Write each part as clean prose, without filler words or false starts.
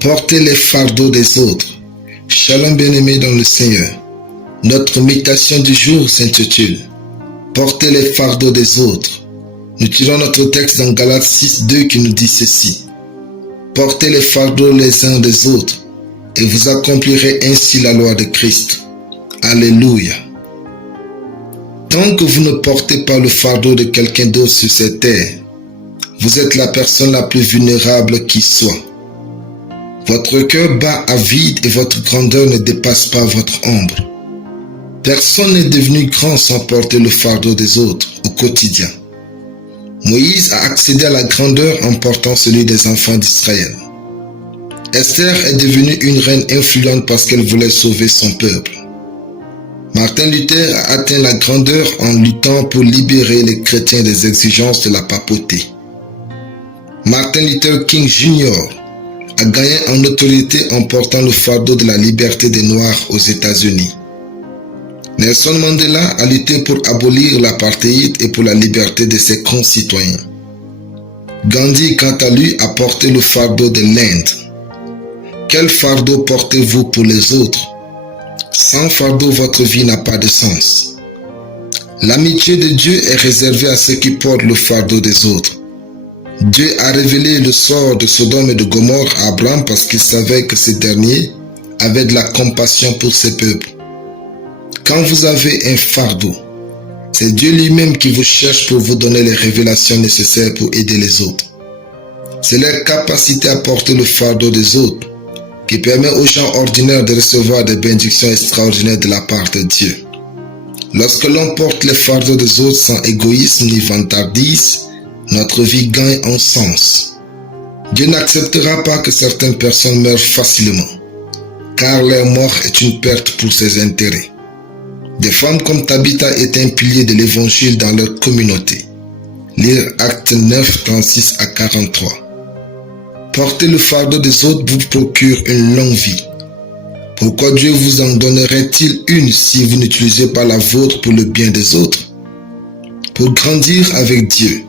Portez les fardeaux des autres. Shalom bien-aimés dans le Seigneur. Notre méditation du jour s'intitule « Portez les fardeaux des autres ». Nous tirons notre texte dans Galates 6:2 qui nous dit ceci. « Portez les fardeaux les uns des autres et vous accomplirez ainsi la loi de Christ. » Alléluia. Tant que vous ne portez pas le fardeau de quelqu'un d'autre sur cette terre, vous êtes la personne la plus vulnérable qui soit. Votre cœur bat à vide et votre grandeur ne dépasse pas votre ombre. Personne n'est devenu grand sans porter le fardeau des autres au quotidien. Moïse a accédé à la grandeur en portant celui des enfants d'Israël. Esther est devenue une reine influente parce qu'elle voulait sauver son peuple. Martin Luther a atteint la grandeur en luttant pour libérer les chrétiens des exigences de la papauté. Martin Luther King Jr. a gagné en autorité en portant le fardeau de la liberté des Noirs aux États-Unis. Nelson Mandela a lutté pour abolir l'apartheid et pour la liberté de ses concitoyens. Gandhi, quant à lui, a porté le fardeau de l'Inde. Quel fardeau portez-vous pour les autres? Sans fardeau, votre vie n'a pas de sens. L'amitié de Dieu est réservée à ceux qui portent le fardeau des autres. Dieu a révélé le sort de Sodome et de Gomorrhe à Abraham parce qu'il savait que ces derniers avaient de la compassion pour ses peuples. Quand vous avez un fardeau, c'est Dieu lui-même qui vous cherche pour vous donner les révélations nécessaires pour aider les autres. C'est leur capacité à porter le fardeau des autres qui permet aux gens ordinaires de recevoir des bénédictions extraordinaires de la part de Dieu. Lorsque l'on porte les fardeaux des autres sans égoïsme ni vantardise, notre vie gagne en sens. Dieu n'acceptera pas que certaines personnes meurent facilement, car leur mort est une perte pour ses intérêts. Des femmes comme Tabitha étaient un pilier de l'évangile dans leur communauté. Lire Actes 9, 36 à 43. Porter le fardeau des autres vous procure une longue vie. Pourquoi Dieu vous en donnerait-il une si vous n'utilisez pas la vôtre pour le bien des autres? Pour grandir avec Dieu,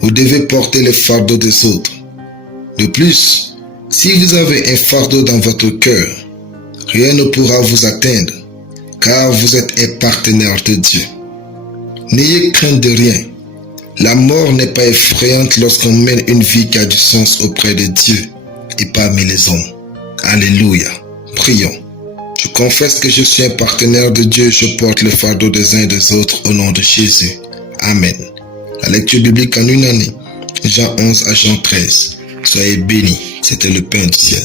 vous devez porter les fardeaux des autres. De plus, si vous avez un fardeau dans votre cœur, rien ne pourra vous atteindre, car vous êtes un partenaire de Dieu. N'ayez crainte de rien. La mort n'est pas effrayante lorsqu'on mène une vie qui a du sens auprès de Dieu et parmi les hommes. Alléluia. Prions. Je confesse que je suis un partenaire de Dieu, je porte le fardeau des uns et des autres au nom de Jésus. Amen. La lecture biblique en une année, Jean 11 à Jean 13. Soyez bénis, c'était le pain du ciel.